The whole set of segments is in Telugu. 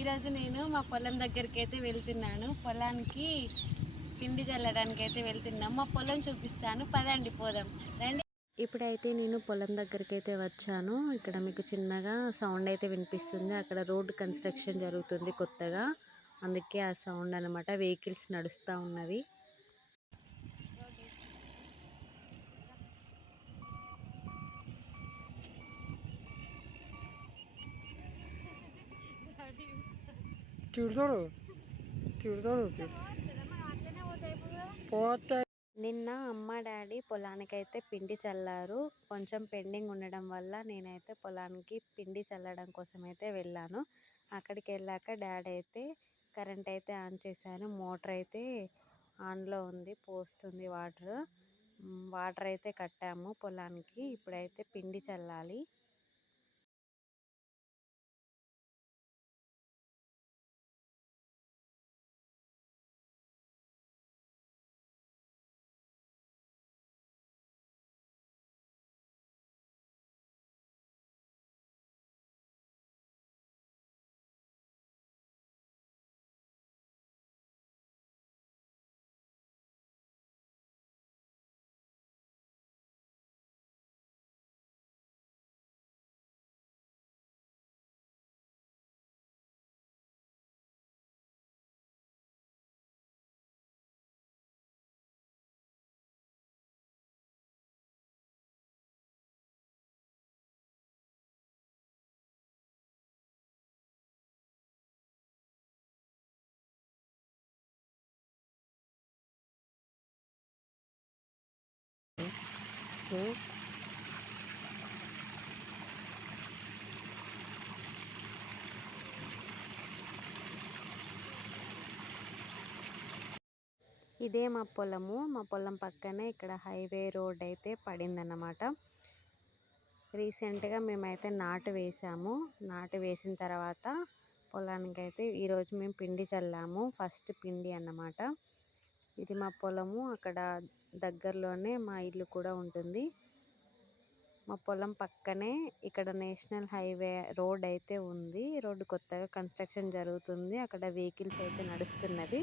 ఈరోజు నేను మా పొలం దగ్గరికి అయితే వెళ్తున్నాను. పొలానికి పిండి చల్లడానికి అయితే వెళ్తున్నాం. మా పొలం చూపిస్తాను, పదండి పోదాం రండి. ఇప్పుడైతే నేను పొలం దగ్గరికి అయితే వచ్చాను. ఇక్కడ మీకు చిన్నగా సౌండ్ అయితే వినిపిస్తుంది. అక్కడ రోడ్ కన్స్ట్రక్షన్ జరుగుతుంది కొత్తగా, అందుకే ఆ సౌండ్ అనమాట. వెహికల్స్ నడుస్తూ ఉన్నవి. నిన్న అమ్మ డాడీ పొలానికైతే పిండి చల్లారు. కొంచెం పెండింగ్ ఉండడం వల్ల నేనైతే పొలానికి పిండి చల్లడం కోసం అయితే వెళ్ళాను. అక్కడికి వెళ్ళాక డాడీ అయితే కరెంట్ అయితే ఆన్ చేశాను. మోటార్ అయితే ఆన్లో ఉంది, పోస్తుంది వాటర్. వాటర్ అయితే కట్టాము పొలానికి. ఇప్పుడైతే పిండి చల్లాలి. ఇదే మా పొలము. మా పొలం పక్కనే ఇక్కడ హైవే రోడ్ అయితే పడిందన్నమాట. రీసెంట్గా మేమైతే నాటు వేసాము. నాటు వేసిన తర్వాత పొలానికి అయితే ఈరోజు మేము పిండి చల్లాము. ఫస్ట్ పిండి అన్నమాట. ఇది మా పొలము. అక్కడ దగ్గరలోనే మా ఇల్లు కూడా ఉంటుంది. మా పొలం పక్కనే ఇక్కడ నేషనల్ హైవే రోడ్ అయితే ఉంది. రోడ్డు కొత్తగా కన్స్ట్రక్షన్ జరుగుతుంది. అక్కడ వెహికల్స్ అయితే నడుస్తున్నవి.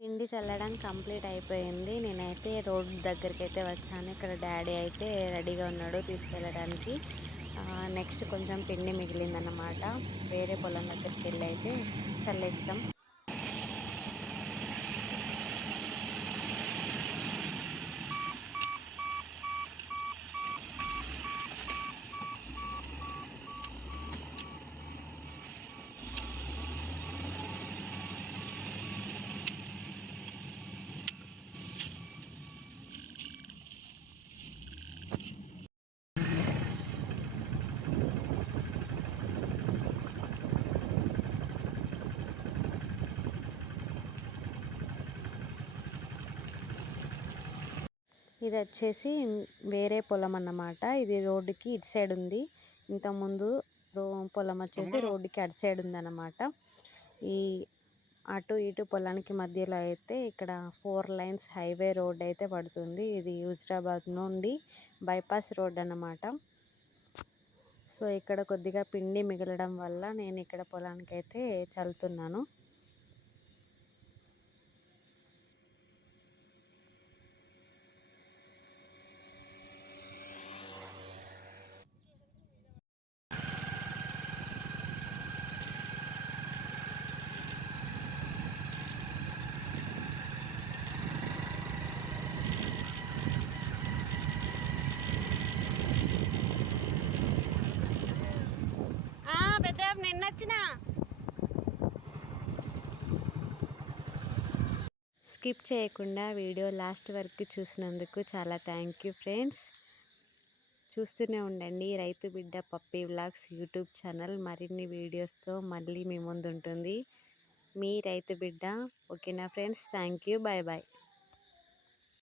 పిండి చల్లడం కంప్లీట్ అయిపోయింది. నేనైతే రోడ్ దగ్గరికి అయితే వచ్చాను. ఇక్కడ డాడీ అయితే రెడీగా ఉన్నాడు తీసుకెళ్ళడానికి. నెక్స్ట్ కొంచెం పిండి మిగిలిందన్నమాట. వేరే పొలం దగ్గరికి వెళ్ళి అయితే చల్లేస్తాం. ఇది వచ్చేసి వేరే పొలం అన్నమాట. ఇది రోడ్డుకి ఇటు సైడ్ ఉంది. ఇంతకుముందు పొలం వచ్చేసి రోడ్డుకి అటు సైడ్ ఉందన్నమాట. ఈ అటు ఇటు పొలానికి మధ్యలో అయితే ఇక్కడ 4 లైన్స్ హైవే రోడ్ అయితే పడుతుంది. ఇది హుజరాబాద్ నుండి బైపాస్ రోడ్ అన్నమాట. సో ఇక్కడ కొద్దిగా పిండి మిగలడం వల్ల నేను ఇక్కడ పొలానికి అయితే చల్లుతున్నాను. పెద్ద వచ్చిన స్కిప్ చేయకుండా వీడియో లాస్ట్ వరకు చూసినందుకు చాలా థ్యాంక్ యూ ఫ్రెండ్స్. చూస్తూనే ఉండండి రైతు బిడ్డ పప్పీ వ్లాగ్స్ యూట్యూబ్ ఛానల్. మరిన్ని వీడియోస్తో మళ్ళీ మీ ముందు ఉంటుంది మీ రైతు బిడ్డ. ఓకేనా friends, thank you, bye bye.